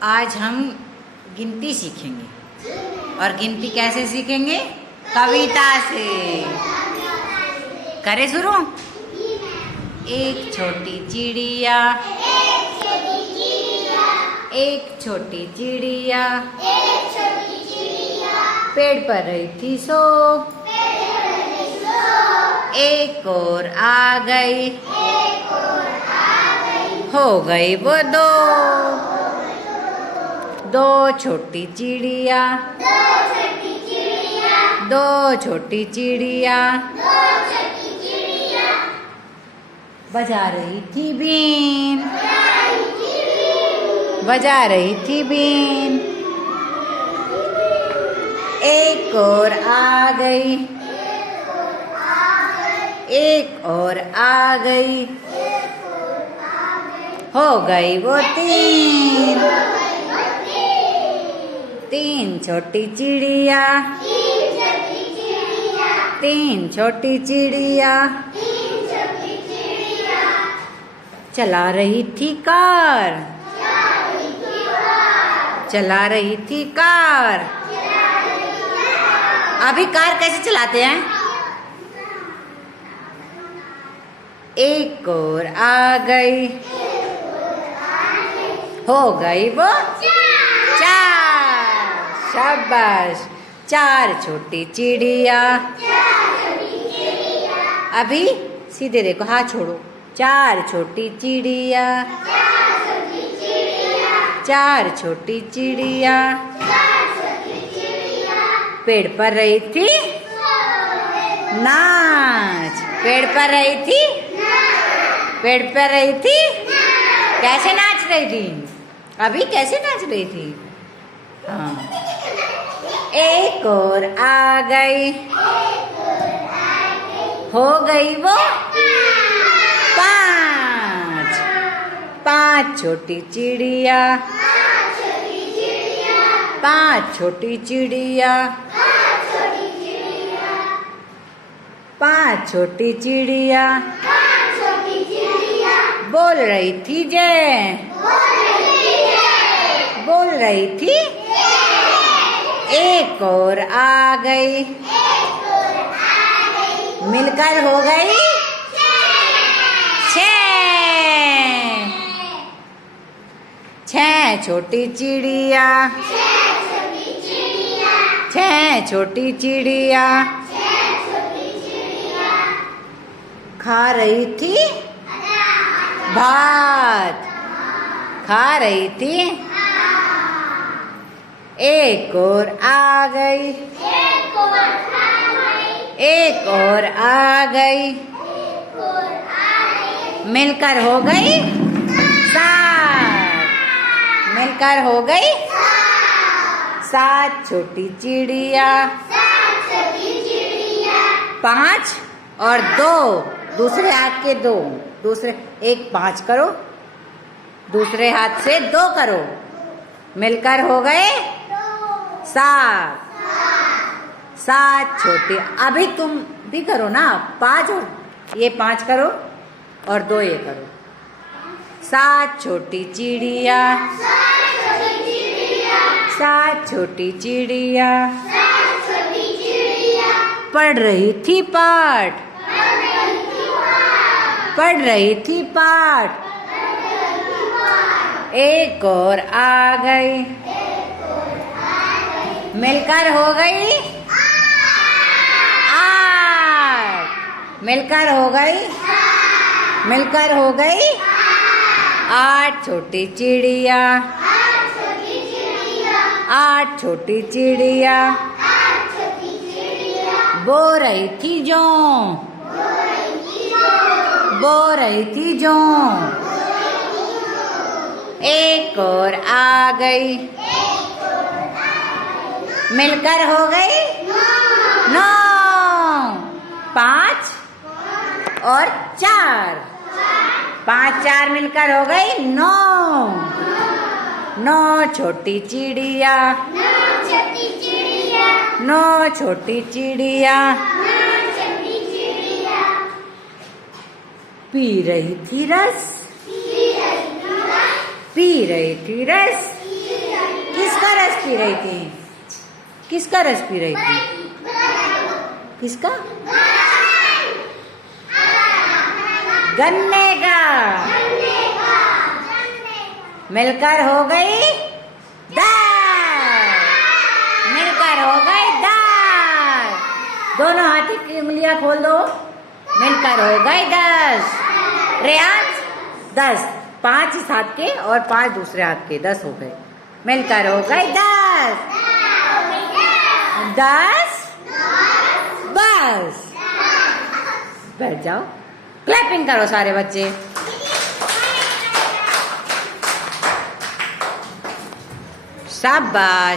आज हम गिनती सीखेंगे और गिनती कैसे सीखेंगे? कविता से। करें शुरू। एक छोटी चिड़िया, एक छोटी चिड़िया पेड़ पर रही थी सो, एक और आ गई, हो गई वो दो। दो छोटी चिड़िया, दो छोटी चिड़िया बजा रही थी बीन, बजा रही थी बीन। एक और आ गई, एक और आ गई, हो गई वो तीन। तीन छोटी चिड़िया, तीन छोटी चिड़िया चला रही थी कार, चला रही थी कार। अभी कार कैसे चलाते हैं? एक और आ गई, हो गई वो चार। शाबाश। चार छोटी चिड़िया। अभी सीधे देखो, हाथ छोड़ो। चार छोटी चिड़िया, चार छोटी चिड़िया पेड़ पर रही थी नाच, पेड़ पर रही थी, पेड़ पर रही थी। कैसे नाच रही थी? अभी कैसे नाच रही थी? हाँ। एक और आ गई, हो गई वो पांच। पांच छोटी चिड़िया, पांच छोटी चिड़िया, पांच छोटी चिड़िया बोल रही थी जय, बोल रही थी। एक और आ गई, मिलकर हो गई छह। छह छोटी चिड़िया, छह छोटी चिड़िया खा रही थी भात, खा रही थी। एक और आ गई, एक और आ गई, मिलकर हो गई सात, मिलकर हो गई सात छोटी चिड़िया। पांच और दो, दूसरे हाथ के दो, दूसरे एक पांच करो, दूसरे हाथ से दो करो, मिलकर हो गए सात। सात छोटी। अभी तुम भी करो ना, पांच और ये पांच करो और दो ये करो। सात छोटी चिड़िया, सात छोटी चिड़िया पढ़ रही थी पाठ, पढ़ रही थी पाठ। एक और आ गई, मिलकर हो गई आठ, मिलकर हो गई, मिलकर हो गई आठ छोटी चिड़िया, आठ छोटी चिड़िया बो रही थी जो, बो रही थी जो। एक और आ गई, मिलकर हो गई नौ। पांच और चार, पांच चार मिलकर हो गई नौ। नौ छोटी चिड़िया, नौ छोटी चिड़िया पी रही थी रस, पी रही थी रस। किसका रस पी रही थी? किसका रस पी रही थी? किसका? गन्ने का। मिलकर हो गई 10। मिलकर हो गई 10। दोनों हाथी की उंगलियां खोल दो। मिलकर हो गई 10। रेयांश 10, 5 इस हाथ के और 5 दूसरे हाथ के, 10 हो गए। मिलकर हो गई 10। 10 बस। बैठ जाओ, क्लैपिंग करो सारे बच्चे। शाबाश।